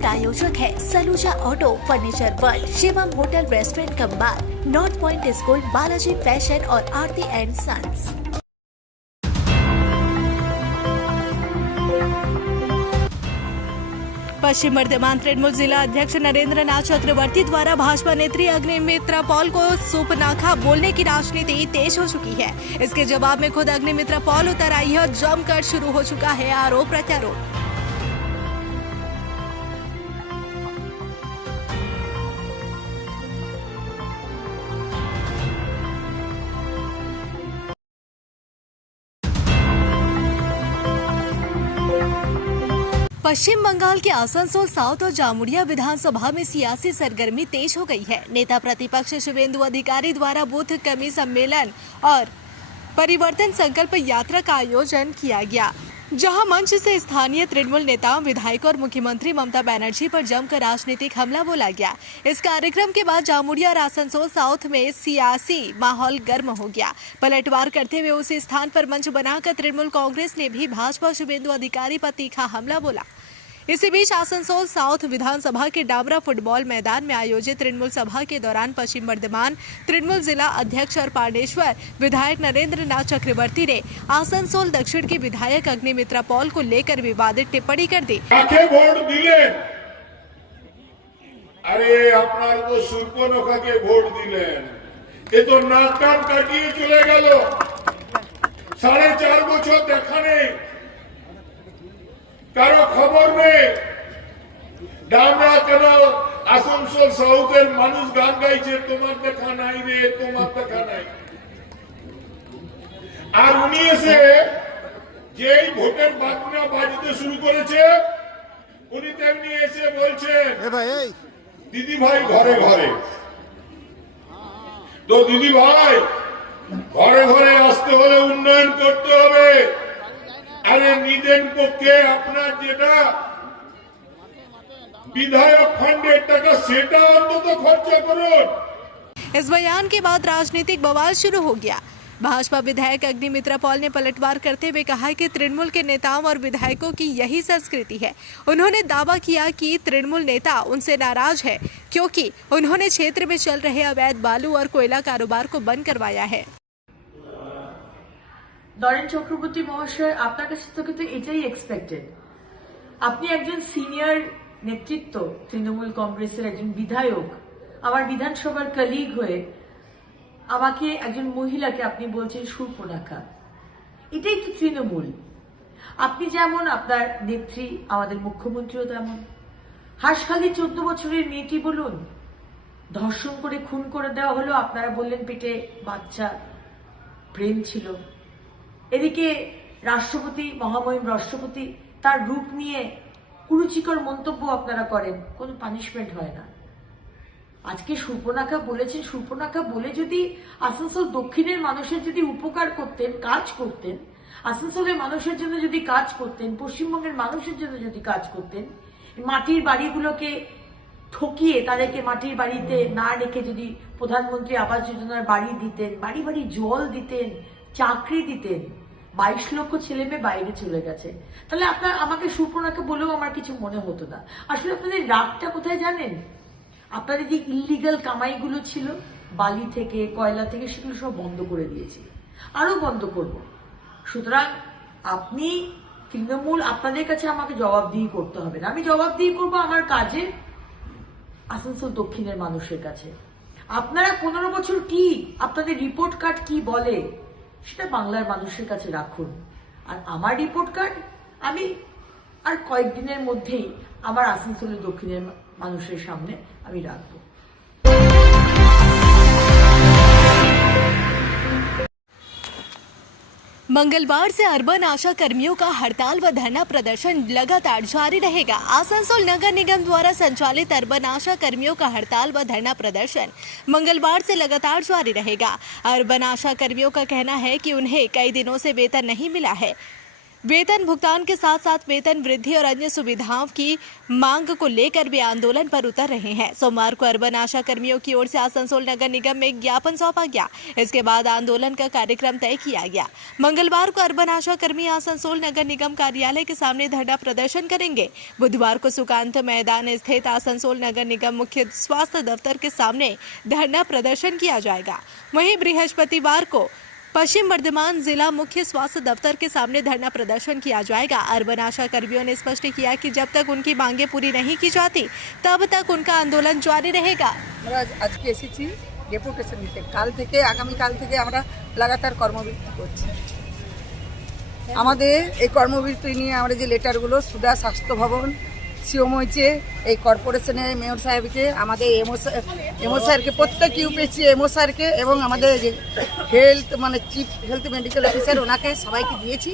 प्रायोजक है Saluja auto, furniture world, Shivam hotel, restaurant cum bar, north point school, Balaji fashion और Aarti and sons. Paschim Bardhaman Trinamool जिला अध्यक्ष नरेंद्र नाथ चक्रवर्ती द्वारा भाजपा नेत्री अग्निमित्रा पॉल को सूपनाखा बोलने की राजनीति तेज हो चुकी है। इसके जवाब में खुद अग्निमित्रा पॉल उतर आई है और जमकर शुरू हो चुका है आरोप प्रत्यारोप। पश्चिम बंगाल के आसनसोल साउथ और जामुड़िया विधानसभा में सियासी सरगर्मी तेज हो गई है। नेता प्रतिपक्ष शुभेंदु अधिकारी द्वारा बूथ कमी सम्मेलन और परिवर्तन संकल्प यात्रा का आयोजन किया गया, जहां मंच से स्थानीय तृणमूल नेताओं, विधायकों और मुख्यमंत्री ममता बनर्जी पर जमकर राजनीतिक हमला बोला गया। इस कार्यक्रम के बाद जामुड़िया और आसनसोल साउथ में सियासी माहौल गर्म हो गया। पलटवार करते हुए उसी स्थान पर मंच बनाकर तृणमूल कांग्रेस ने भी भाजपा शुभेंदु अधिकारी पर तीखा हमला बोला। इसी बीच आसनसोल साउथ विधानसभा के डाबरा फुटबॉल मैदान में आयोजित तृणमूल सभा के दौरान पश्चिम वर्धमान तृणमूल जिला अध्यक्ष और पांडेश्वर विधायक नरेंद्र नाथ चक्रवर्ती ने आसनसोल दक्षिण के विधायक अग्निमित्रा पॉल को लेकर विवादित टिप्पणी कर दी। वोट दिले, अरे আপনার তো সুর্পনখাকে ভোট দিলেন, এ তো নাক কান কাটিয়ে চলে গেল, 4.5 বছর দেখা নেই, কারো খবর নেই। ডামরা কেন আসানসোল সাউথের মানুষ গান গাইছে, তোমার দেখা নাই রে, তোমার দেখা নাই। আর উনি এসে যেই ভোটের বাজনা বাজতে শুরু করেছে, উনি তেমনি এসে বলছেন দিদি ভাই ঘরে ঘরে। তো দিদি ভাই ঘরে ঘরে আসতে হলে উন্নয়ন করতে হবে। अरे निदेन पक्षे अपना जेटा विधायक फंडे टाका सेटा अंतत खर्च करो। इस बयान के बाद राजनीतिक बवाल शुरू हो गया। भाजपा विधायक अग्निमित्रा पॉल ने पलटवार करते हुए कहा कि तृणमूल के नेताओं और विधायकों की यही संस्कृति है। उन्होंने दावा किया कि तृणमूल नेता उनसे नाराज है क्योंकि उन्होंने क्षेत्र में चल रहे अवैध बालू और कोयला कारोबार को बंद करवाया है। নরেন চক্রবর্তী মহাশয়, আপনার কাছে তো কিন্তু এটাই এক্সপেক্টেড। আপনি একজন সিনিয়র নেতৃত্ব, তৃণমূল কংগ্রেসের একজন বিধায়ক, আমার বিধানসভার কলিগ হয়ে আমাকে একজন মহিলাকে আপনি বলছেন সুর্পনাখা। এটাই তো তৃণমূল। আপনি যেমন, আপনার নেত্রী আমাদের মুখ্যমন্ত্রীও তেমন। হাঁসখালি 14 বছরের মেয়েটি বলুন, ধর্ষণ করে খুন করে দেওয়া হলো, আপনারা বললেন পেটে বাচ্চা, প্রেম ছিল। এদিকে রাষ্ট্রপতি, মহামহিম রাষ্ট্রপতি, তার রূপ নিয়ে কুরুচিকর মন্তব্য আপনারা করেন, কোনো পানিশমেন্ট হয় না। আজকে সুর্পনাখা বলেছেন, সুর্পনাখা বলে যদি আসানসোল দক্ষিণের মানুষের যদি উপকার করতেন, কাজ করতেন, আসানসোলের মানুষের জন্য যদি কাজ করতেন, পশ্চিমবঙ্গের মানুষের জন্য যদি কাজ করতেন, মাটির বাড়িগুলোকে ঠকিয়ে তাদেরকে মাটির বাড়িতে না রেখে যদি প্রধানমন্ত্রী আবাস যোজনার বাড়ি দিতেন, বাড়ি বাড়ি জল দিতেন, চাকরি দিতেন, 22 লক্ষ ছেলে মেয়ে বাইরে চলে গেছে, তাহলে আপনার আমাকে সুর্পনাখা বলেও আমার কিছু মনে হতো না। আসলে আপনাদের রাগটা কোথায় জানেন? আপনাদের যে ইলিগাল কামাইগুলো ছিল বালি থেকে, কয়লা থেকে, সেগুলো সব বন্ধ করে দিয়েছি, আরো বন্ধ করব। সুতরাং আপনি তৃণমূল, আপনাদের কাছে আমাকে জবাবদিহি করতে হবে না। আমি জবাবদিহি করবো আমার কাজে আসানসোল দক্ষিণের মানুষের কাছে। আপনারা 15 বছর কি, আপনাদের রিপোর্ট কার্ড কি বলে সেটা বাংলার মানুষের কাছে রাখুন। আর আমার রিপোর্ট কার্ড আমি আর কয়েকদিনের মধ্যেই আমার আসানসোলের দক্ষিণের মানুষের সামনে আমি রাখবো। मंगलवार से अर्बन आशा कर्मियों का हड़ताल व धरना प्रदर्शन लगातार जारी रहेगा। आसनसोल नगर निगम द्वारा संचालित अर्बन आशा कर्मियों का हड़ताल व धरना प्रदर्शन मंगलवार से लगातार जारी रहेगा। अर्बन आशा कर्मियों का कहना है कि उन्हें कई दिनों से वेतन नहीं मिला है। वेतन भुगतान के साथ साथ वेतन वृद्धि और अन्य सुविधाओं की मांग को लेकर भी आंदोलन पर उतर रहे हैं। सोमवार को अर्बन आशा कर्मियों की ओर से आसनसोल नगर निगम में एक ज्ञापन सौंपा गया। इसके बाद आंदोलन का कार्यक्रम तय किया गया। मंगलवार को अर्बन आशा कर्मी आसनसोल नगर निगम कार्यालय के सामने धरना प्रदर्शन करेंगे। बुधवार को सुकांत मैदान स्थित आसनसोल नगर निगम मुख्य स्वास्थ्य दफ्तर के सामने धरना प्रदर्शन किया जाएगा। वहीं बृहस्पतिवार को पश्चिम बर्धमान जिला मुख्य स्वास्थ्य दफ्तर के सामने धरना प्रदर्शन किया जाएगा। अर्बन आशा कर्मियों ने स्पष्ट किया कि जब तक उनकी मांगें पूरी नहीं की जाती तब तक उनका आंदोलन जारी रहेगा। আজকে এসেছি ডেপুটেশন দিতে। কাল থেকে আগামীকাল থেকে আমরা লাগাতার কর্মবিরতি করছি। আমাদের এই কর্মবিরতি নিয়ে আমরা যে লেটারগুলো সুদা স্বাস্থ্য ভবন সিওম হয়েছে, এই কর্পোরেশনের মেয়র সাহেবকে, আমাদের এমও স্যারকে, প্রত্যেক ইউপিএসসি এমও স্যারকে এবং আমাদের যে health chief health medical officer ওনাকে সবাইকে দিয়েছি।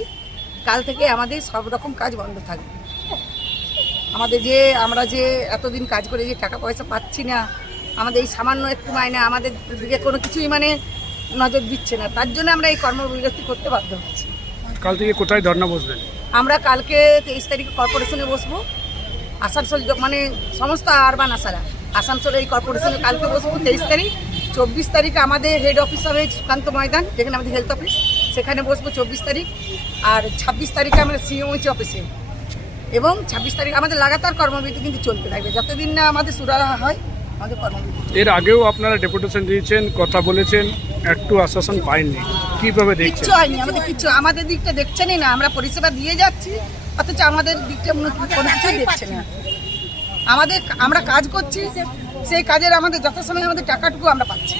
কাল থেকে আমাদের সব রকম কাজ বন্ধ থাকবে। আমাদের আমরা যে এতদিন কাজ করে যে টাকা পয়সা পাচ্ছি না, আমাদের এই সামান্য একটু মাইনে আমাদের দিকে কোনো কিছুই নজর দিচ্ছে না, তার জন্য আমরা এই কর্মবিরতি করতে বাধ্য হচ্ছি। কাল থেকে কোথায় ধর্ণা বসবেন? আমরা কালকে 23 তারিখে কর্পোরেশনে বসবো। আসানসোল সমস্ত আরবান আসানসোল এই কর্পোরেশনে কালকে বসবো 23 তারিখ। 24 তারিখে আমাদের হেড অফিস হবে সুকান্ত ময়দান, যেখানে আমাদের হেলথ অফিস, সেখানে বসবো 24 তারিখ। আর 26 তারিখে আমরা সিএমওইচি অফিসে, এবং 26 তারিখ আমাদের লাগাতার কর্মবিরতি কিন্তু চলতে থাকবে যতদিন না আমাদের সুরাহা হয় আমাদের কর্মবিরতি। এর আগেও আপনারা ডেপুটেশন দিয়েছেন, কথা বলেছেন, একটু আশ্বাসন পাইনি, কিভাবে দেখছেন? কিচ্ছু হয়নি, আমাদের দিকটা দেখছেনই না। আমরা পরিষেবা দিয়ে যাচ্ছি, অথচ আমাদের দিকটা কোনো কিছু দেখছে না। আমরা কাজ করছি, সেই কাজের আমাদের যথাসময়ে আমাদের টাকাটুকু আমরা পাচ্ছি।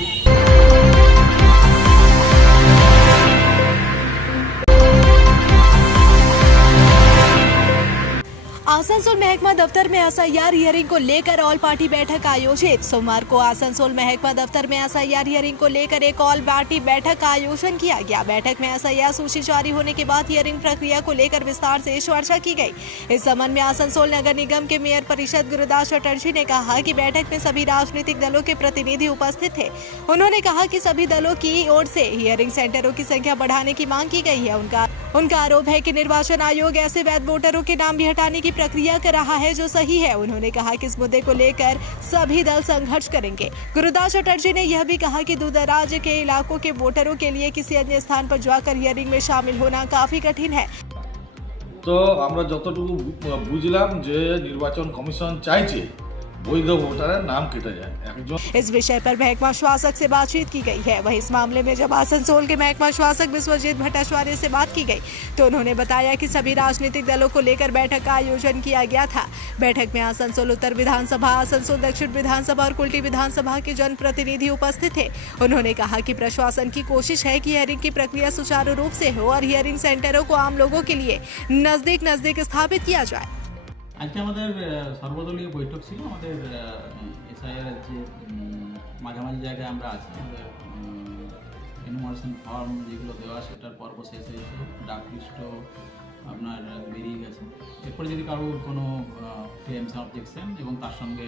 आसनसोल महकमा दफ्तर में एसआईआर हियरिंग को लेकर ऑल पार्टी बैठक आयोजित। सोमवार को आसनसोल महकमा दफ्तर में एसआईआर हियरिंग को लेकर एक ऑल पार्टी बैठक का आयोजन किया गया। बैठक में एसआईआर सूची जारी होने के बाद हियरिंग प्रक्रिया को लेकर विस्तार से चर्चा की गई। इस संबंध में आसनसोल नगर निगम के मेयर परिषद गुरुदास चटर्जी ने कहा कि बैठक में सभी राजनीतिक दलों के प्रतिनिधि उपस्थित थे। उन्होंने कहा कि सभी दलों की ओर से हियरिंग सेंटरों की संख्या बढ़ाने की मांग की गई है। उनका आरोप है कि निर्वाचन आयोग ऐसे वैध वोटरों के नाम भी हटाने की प्रक्रिया कर रहा है जो सही है। उन्होंने कहा कि इस मुद्दे को लेकर सभी दल संघर्ष करेंगे। गुरुदास चटर्जी ने यह भी कहा कि दूरदराज के इलाकों के वोटरों के लिए किसी अन्य स्थान पर जाकर हियरिंग में शामिल होना काफी कठिन है। তো আমরা যতটুকু বুঝলাম যে নির্বাচন কমিশন চাইছে वैध वोटर नाम केटा जाए। इस विषय पर महकमा शासक से बातचीत की गई है। वहीं इस मामले में जब आसनसोल के महकमा शासक विश्वजीत भट्टाचार्य से बात की गई तो उन्होंने बताया कि सभी राजनीतिक दलों को लेकर बैठक का आयोजन किया गया था। बैठक में आसनसोल उत्तर विधानसभा, आसनसोल दक्षिण विधानसभा और कुल्टी विधानसभा के जनप्रतिनिधि उपस्थित थे। उन्होंने कहा कि प्रशासन की कोशिश है कि हियरिंग की प्रक्रिया सुचारू रूप से हो और हियरिंग सेंटरों को आम लोगों के लिए नजदीक स्थापित किया जाए। আজকে আমাদের সর্বদলীয় বৈঠক ছিল। আমাদের এসআইআর যে মাঝামাঝি জায়গায় আমরা আছি, আমাদের এনুমারেশন ফর্ম যেগুলো দেওয়া সেটার পর্ব শেষ হয়েছে, ডাক লিস্টও আপনার বেরিয়ে গেছে। এরপরে যদি কারোর কোনো ক্লেমস অবজেকশন এবং তার সঙ্গে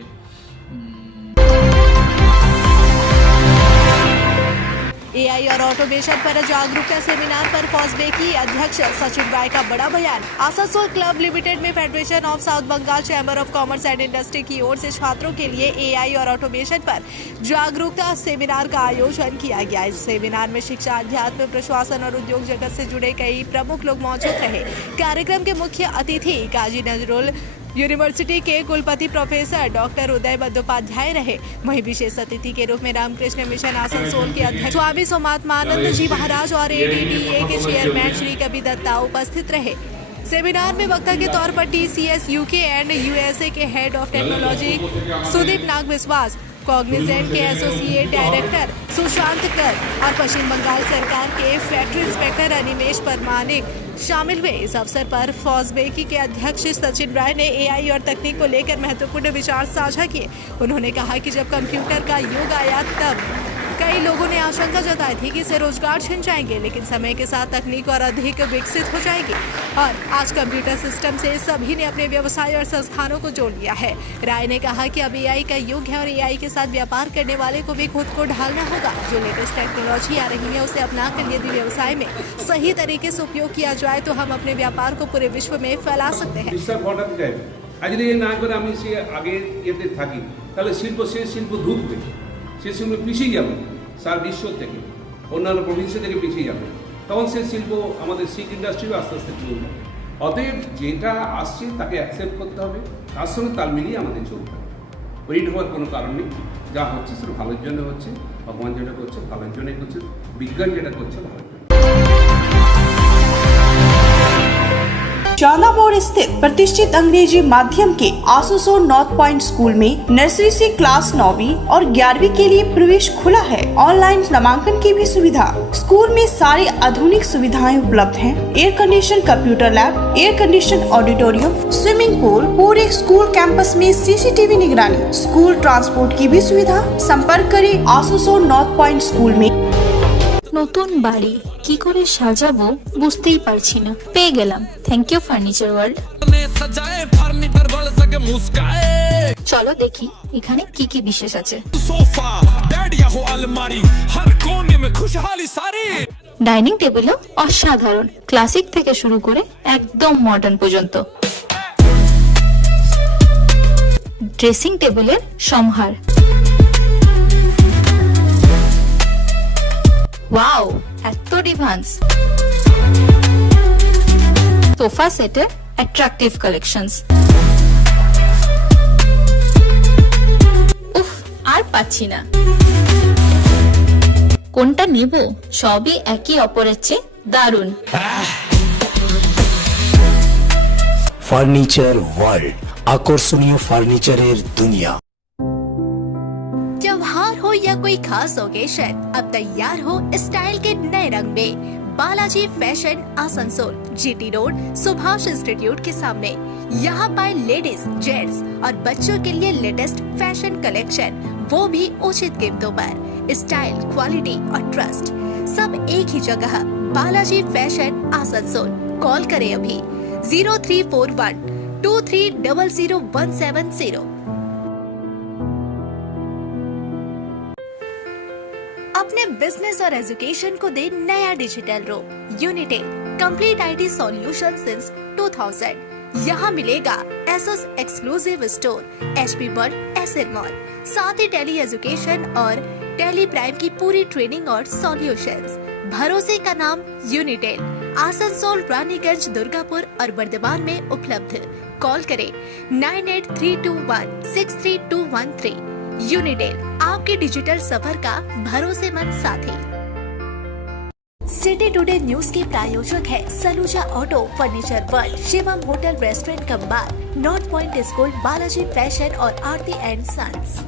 एआई और ऑटोमेशन पर जागरूकता सेमिनार पर फॉसबे की अध्यक्ष सचिन राय का बड़ा बयान। आसनसोल क्लब लिमिटेड में federation of south Bengal chamber of commerce and industry की ओर से छात्रों के लिए एआई और ऑटोमेशन पर जागरूकता सेमिनार का आयोजन किया गया। इस सेमिनार में शिक्षा, अध्यात्म, प्रशासन और उद्योग जगत से जुड़े कई प्रमुख लोग मौजूद रहे। कार्यक्रम के मुख्य अतिथि काजी नजरुल यूनिवर्सिटी के कुलपति प्रोफेसर डॉक्टर उदय बंदोपाध्याय रहे। वहीं विशेष अतिथि के रूप में रामकृष्ण मिशन आसनसोल के अध्यक्ष स्वामी सोमात्मानंद जी महाराज और एडीडीए के चेयरमैन श्री कवि दत्ता उपस्थित रहे। सेमिनार में वक्ता के तौर पर TCS UK एंड USA के हेड ऑफ टेक्नोलॉजी सुदीप नाग विश्वास, कॉग्निजेंट के एसोसिएट डायरेक्टर सुशांत कर और पश्चिम बंगाल सरकार के फैक्ट्री इंस्पेक्टर अनिमेश परमानिक शामिल हुए। इस अवसर पर फॉसबेकी के अध्यक्ष सचिन राय ने एआई और तकनीक को लेकर महत्वपूर्ण विचार साझा किए। उन्होंने कहा कि जब कंप्यूटर का युग आया तब कई लोगों ने आशंका जताई थी कि इससे रोजगार छिन जाएंगे, लेकिन समय के साथ तकनीक और अधिक विकसित हो जाएगी और आज कंप्यूटर सिस्टम से सभी ने अपने व्यवसाय और संस्थानों को जोड़ लिया है। राय ने कहा कि अब AI का युग है और AI के साथ व्यापार करने वाले को भी खुद को ढालना होगा। जो लेटेस्ट टेक्नोलॉजी आ रही है उसे अपनाकर यदि व्यवसाय में सही तरीके से उपयोग किया जाए तो हम अपने व्यापार को पूरे विश्व में फैला सकते हैं। আর যদি না করে আমি সে আগে এতে থাকি তাহলে সে শিল্প ঢুকবে, সে শিল্প পিছিয়ে যাবে, সারা বিশ্ব থেকে অন্যান্য প্রভিন্স থেকে পিছিয়ে যাবে, তখন সে শিল্প আমাদের সিট ইন্ডাস্ট্রিও আস্তে আস্তে চলবে। অতএব যেটা আসছে তাকে অ্যাকসেপ্ট করতে হবে, তার সঙ্গে তাল মিলিয়ে আমাদের চলতে হবে। ওইট হওয়ার কোনো কারণ নেই, যা হচ্ছে সেটা ভালোর জন্য হচ্ছে, ভগবান যেটা করছে ভালোর জন্যই করছে, বিজ্ঞান যেটা করছে ভালোর জন্য। शाला मोड़ स्थित प्रतिष्ठित अंग्रेजी माध्यम के आसुसोर नॉर्थ पॉइंट स्कूल में नर्सरी से क्लास 9वीं और 11वीं के लिए प्रवेश खुला है। ऑनलाइन नामांकन की भी सुविधा। स्कूल में सारी आधुनिक सुविधाएं उपलब्ध हैं। Air condition computer lab, air condition auditorium, swimming pool, पूरे स्कूल कैंपस में CCTV निगरानी, स्कूल ट्रांसपोर्ट की भी सुविधा। संपर्क करें आसुसोर नॉर्थ पॉइंट स्कूल में। নতুন বাড়ি কি করে সাজাবো বুঝতেই পারছি না, পেয়ে গেলাম থ্যাংক ইউ ফার্নিচার ওয়ার্ল্ড। চলো দেখি এখানে কি কি বিশেষ আছে। ডাইনিং টেবিলও অসাধারণ, ক্লাসিক থেকে শুরু করে একদম মডার্ন পর্যন্ত। ড্রেসিং টেবিলের সম্ভার, ওয়াও এত ডিভান্স। সোফা সেটের অ্যাট্রাকটিভ কালেকশনস, উফ আর পাচ্ছি না, কোনটা নেব? সবই একই অপরের চেয়ে দারুণ। ফার্নিচার ওয়ার্ল্ড, আকর্ষণীয় ফার্নিচারের দুনিয়া। त्योहार हो या कोई खास ओकेशन, अब तैयार हो स्टाइल के नए रंग में। Balaji fashion Asansol, GT road, Subhash institute के सामने। यहाँ पाए लेडीज, जेंट्स और बच्चों के लिए लेटेस्ट फैशन कलेक्शन, वो भी उचित कीमतों पर। स्टाइल, क्वालिटी और ट्रस्ट सब एक ही जगह। बालाजी फैशन आसनसोल। कॉल करें अभी 034123000170। अपने बिजनेस और एजुकेशन को दे नया डिजिटल रूप। Unitel complete IT solution since 2000। यहाँ मिलेगा Asus exclusive store, HP world, SL mall, साथ ही टेली एजुकेशन और टेली प्राइम की पूरी ट्रेनिंग और सॉल्यूशंस। भरोसे का नाम यूनिटेल। आसनसोल, रानीगंज, दुर्गापुर और बर्दवान में उपलब्ध। कॉल करें 9832163213। यूनिटेल आपके डिजिटल सफर का भरोसेमंद साथी। सिटी टुडे न्यूज के प्रायोजक है Saluja auto, furniture world, Shivam hotel, restaurant cum bar, north point school, Balaji fashion और आरती एंड सन्स।